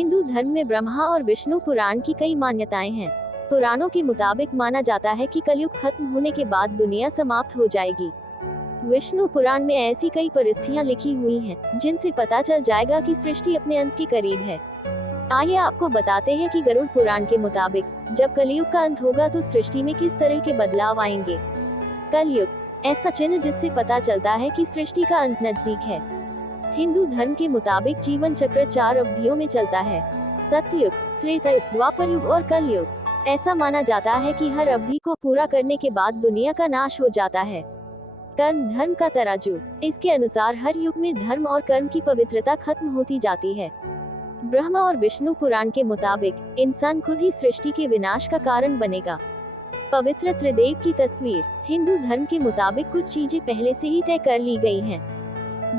हिंदू धर्म में ब्रह्मा और विष्णु पुराण की कई मान्यताएं हैं। पुराणों के मुताबिक माना जाता है कि कलयुग खत्म होने के बाद दुनिया समाप्त हो जाएगी। विष्णु पुराण में ऐसी कई परिस्थितियां लिखी हुई हैं, जिनसे पता चल जाएगा कि सृष्टि अपने अंत के करीब है। आइए आपको बताते हैं कि गरुड़ पुराण के मुताबिक जब कलयुग का अंत होगा तो सृष्टि में किस तरह के बदलाव आएंगे। कलयुग, ऐसा चिन्ह जिससे पता चलता है कि सृष्टि का अंत नजदीक है। हिंदू धर्म के मुताबिक जीवन चक्र 4 अवधियों में चलता है: सतयुग, त्रेता युग, द्वापर युग और कलयुग। ऐसा माना जाता है कि हर अवधि को पूरा करने के बाद दुनिया का नाश हो जाता है। कर्म धर्म का तराजू, इसके अनुसार हर युग में धर्म और कर्म की पवित्रता खत्म होती जाती है। ब्रह्मा और विष्णु पुराण के मुताबिक इंसान खुद ही सृष्टि के विनाश का कारण बनेगा। पवित्र त्रिदेव की तस्वीर, हिंदू धर्म के मुताबिक कुछ चीजें पहले से ही तय कर ली गई हैं।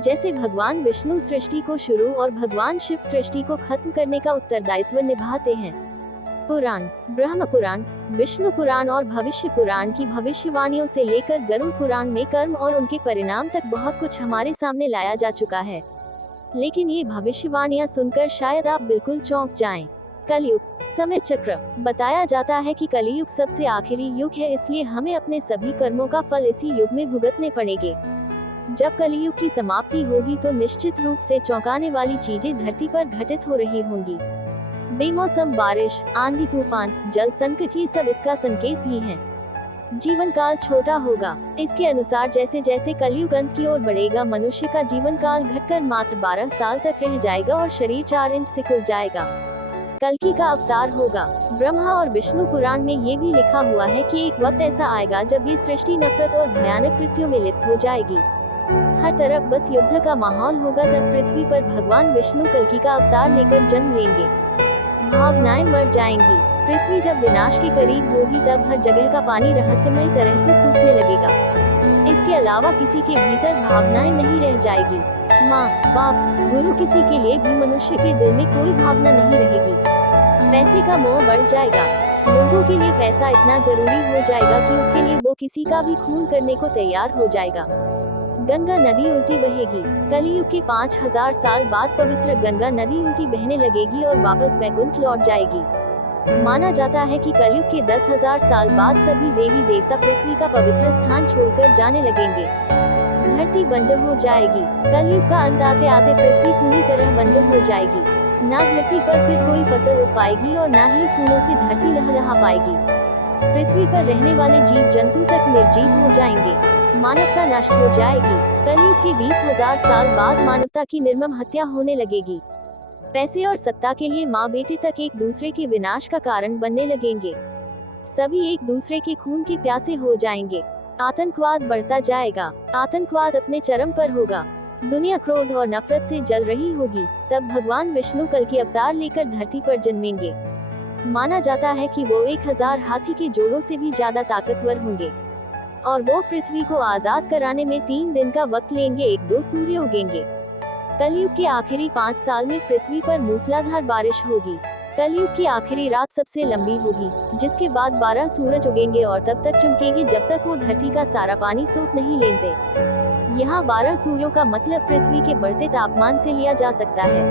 जैसे भगवान विष्णु सृष्टि को शुरू और भगवान शिव सृष्टि को खत्म करने का उत्तरदायित्व निभाते हैं। पुराण, ब्रह्म पुराण, विष्णु पुराण और भविष्य पुराण की भविष्यवाणियों से लेकर गरुड़ पुराण में कर्म और उनके परिणाम तक बहुत कुछ हमारे सामने लाया जा चुका है। लेकिन ये भविष्यवाणियां सुनकर शायद आप बिल्कुल चौंक जाएं। कलयुग, समय चक्र, बताया जाता है कि कलयुग सबसे आखिरी युग है, इसलिए हमें अपने सभी कर्मों का फल इसी युग में भुगतने पड़ेंगे। जब कलयुग की समाप्ति होगी तो निश्चित रूप से चौंकाने वाली चीजें धरती पर घटित हो रही होंगी। बेमौसम बारिश, आंधी तूफान, जल संकट, ये सब इसका संकेत भी हैं। जीवन काल छोटा होगा, इसके अनुसार जैसे जैसे कलयुग अंत की ओर बढ़ेगा मनुष्य का जीवन काल घटकर मात्र 12 साल तक रह जाएगा और शरीर 4 इंच सिकुड़ जाएगा। कल्कि का अवतार होगा। ब्रह्मा और विष्णु पुराण में ये भी लिखा हुआ है कि एक वक्त ऐसा आएगा जब ये सृष्टि नफरत और भयानक कृत्यों में लिप्त हो जाएगी। हर तरफ बस युद्ध का माहौल होगा। तब पृथ्वी पर भगवान विष्णु कल्कि का अवतार लेकर जन्म लेंगे। भावनाएं मर जाएंगी। पृथ्वी जब विनाश के करीब होगी तब हर जगह का पानी रहस्यमय तरह से सूखने लगेगा। इसके अलावा किसी के भीतर भावनाएं नहीं रह जाएगी। माँ, बाप, गुरु, किसी के लिए भी मनुष्य के दिल में कोई भावना नहीं रहेगी। पैसे का मोह बढ़ जाएगा। लोगों के लिए पैसा इतना जरूरी हो जाएगा कि उसके लिए वो किसी का भी खून करने को तैयार हो जाएगा। गंगा नदी उल्टी बहेगी। कलयुग के 5000 साल बाद पवित्र गंगा नदी उल्टी बहने लगेगी और वापस वैकुंठ लौट जाएगी। माना जाता है कि कलयुग के 10,000 साल बाद सभी देवी देवता पृथ्वी का पवित्र स्थान छोड़कर जाने लगेंगे। धरती बंजर हो जाएगी। कलयुग का अंत आते आते पृथ्वी पूरी तरह बंजर हो जाएगी। ना धरती पर फिर कोई फसल उग पाएगी और ना ही फूलों से धरती लहलहा पाएगी। पृथ्वी पर रहने वाले जीव जंतु तक निर्जीव हो जाएंगे। मानवता नष्ट हो जाएगी। कलयुग के 20,000 साल बाद मानवता की निर्मम हत्या होने लगेगी। पैसे और सत्ता के लिए माँ बेटे तक एक दूसरे के विनाश का कारण बनने लगेंगे। सभी एक दूसरे के खून के प्यासे हो जाएंगे। आतंकवाद बढ़ता जाएगा। आतंकवाद अपने चरम पर होगा। दुनिया क्रोध और नफरत से जल रही होगी। तब भगवान विष्णु कल्कि अवतार लेकर धरती पर जन्मेंगे। माना जाता है कि वो 1000 हाथी के जोड़ों से भी ज्यादा ताकतवर होंगे और वो पृथ्वी को आजाद कराने में 3 दिन का वक्त लेंगे। 1-2 सूर्य उगेंगे। कलयुग के आखिरी 5 साल में पृथ्वी पर मूसलाधार बारिश होगी। कलयुग की आखिरी रात सबसे लंबी होगी, जिसके बाद 12 सूरज उगेंगे और तब तक चमकेगी जब तक वो धरती का सारा पानी सोख नहीं लेते। यहाँ 12 सूर्यों का मतलब पृथ्वी के बढ़ते तापमान से लिया जा सकता है।